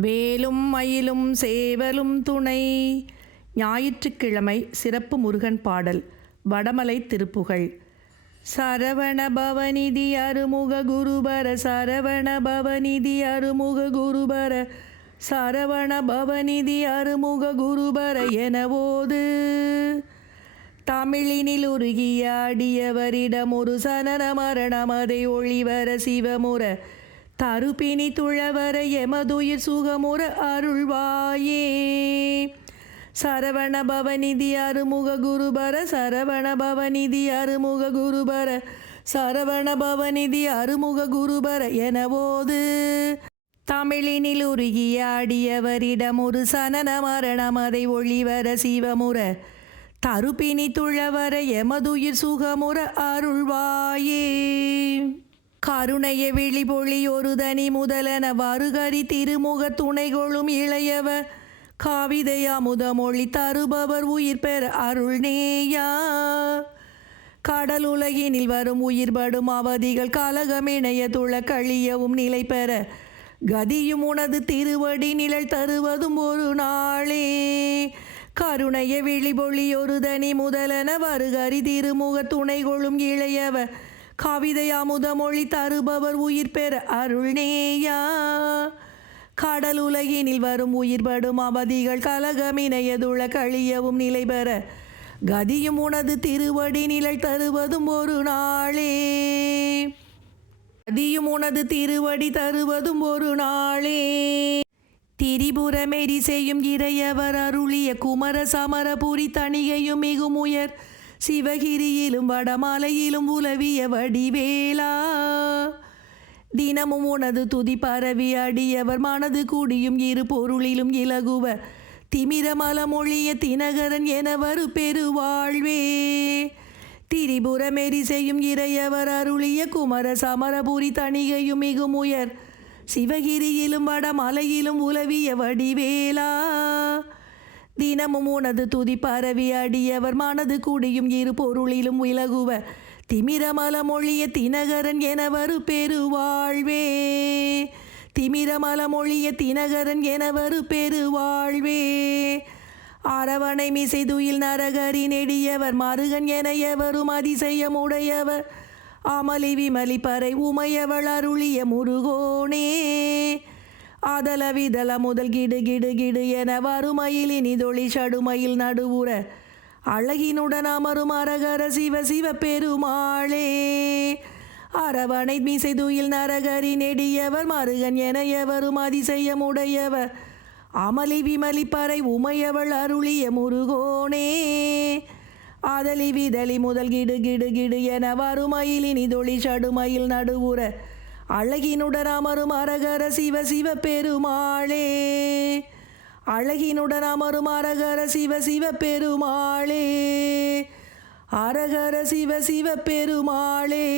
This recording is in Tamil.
வேலும் மயிலும் சேவலும் துணை. ஞாயிற்றுக்கிழமை சிறப்பு முருகன் பாடல் வடமலை திருப்புகழ். சரவண பவநிதி அருமுக குருபர சரவண பவநிதி அருமுக குருபர சரவண பவநிதி அருமுக குருபர எனவோது. தமிழினில் உருகிய அடியவரிடம் ஒரு சனன மரணம் அதை ஒளிவர சிவமுற தருப்பினி துழவர எமதுயிர் சுகமுற அருள்வாயே. சரவண பவநிதி அருமுக குருபர சரவண பவநிதி அருமுக குருபர சரவண பவநிதி அருமுக குருபர எனவோது. தமிழினில் உருகிய அடியவரிடம் ஒரு சனன மரணம் அதை ஒளிவர சிவமுற. தருப்பினி துழவர எமதுயிர் சுகமுற அருள்வாயே. கருணைய விழிபொழி ஒரு தனி முதலன வருகரி திருமுக துணைகொளும் இளையவ காவிதையா முதமொழி தருபவர் உயிர் பெற அருள்நேயா. கடலுலகினில் வரும் உயிர்படும் அவதிகள் கலகமிணைய துள கழியவும் நிலை பெற கதியும் உனது திருவடி நிழல் தருவதும் ஒரு நாளே. கருணைய விழிபொழி ஒரு தனி முதலன வருகரி திருமுக துணைகளும் இளையவர். இளையவ கவிதை அமுதமொழி தருபவர் உயிர் பெற அருள்நேயா. கடல் உலகினில் வரும் உயிர்படும் அவதிகள் கலகமினையதுள கழியவும் நிலை பெற கதியும் உனது திருவடி நிழல் தருவதும் ஒரு நாளே. கதியும் உனது திருவடி தருவதும் ஒரு நாளே. திரிபுரமெரி செய்யும் இறையவர் அருளிய குமர சமரபுரி தணிகையும் மிகும் உயர் சிவகிரியிலும் வடமாலையிலும் உலவிய வடிவேலா. தினமும் உனது துதி பரவி அடியவர் மனது கூடியும் இரு பொருளிலும் இலகுவ திமிரமலமொழிய தினகரன் எனவரு பெருவாழ்வே. திரிபுரமெரி செய்யும் இறையவர் அருளிய குமர சமரபுரி தணிகையும் மிகும் உயர் சிவகிரியிலும் வடமலையிலும் உலவிய வடிவேலா. தினமும் உனது துதி பரவி அடியவர் மனது கூடியும் இரு பொருளிலும் விலகுவர் திமிரமல மொழிய தினகரன் எனவரு பெருவாழ்வே. திமிரமலமொழிய தினகரன் எனவரு பெருவாழ்வே. அரவணை மிசைதுயில் நரகரி நெடியவர் மருகன் என எவரும் அதிசயமுடையவர் அமளி விமலி பறை உமையவள் அருளிய முருகோனே. அதல விதல முதல் கிடு கிடு கிடு என வறுமையில் இனிதொளி சடுமையில் நடுவுற அழகினுடன் அமரும் அரகர சிவ சிவ பெருமாளே. அரவணை மிசைதுயில் நரகரி நெடியவர் மருகன் என எவரும் அதிசயமுடையவர் அமளி விமலி பறை உமையவள் அருளிய முருகோனே. ஆதலி விதலி முதல் கிடு கிடு கிடு என வறுமையில் இனிதொளி சடுமையில் நடுவுற அழகினுடன் அமரும் அரகர சிவ சிவ பெருமாளே. அழகினுடன் அமரும் அரகர சிவ சிவ பெருமாளே. அரகர சிவ சிவ பெருமாளே.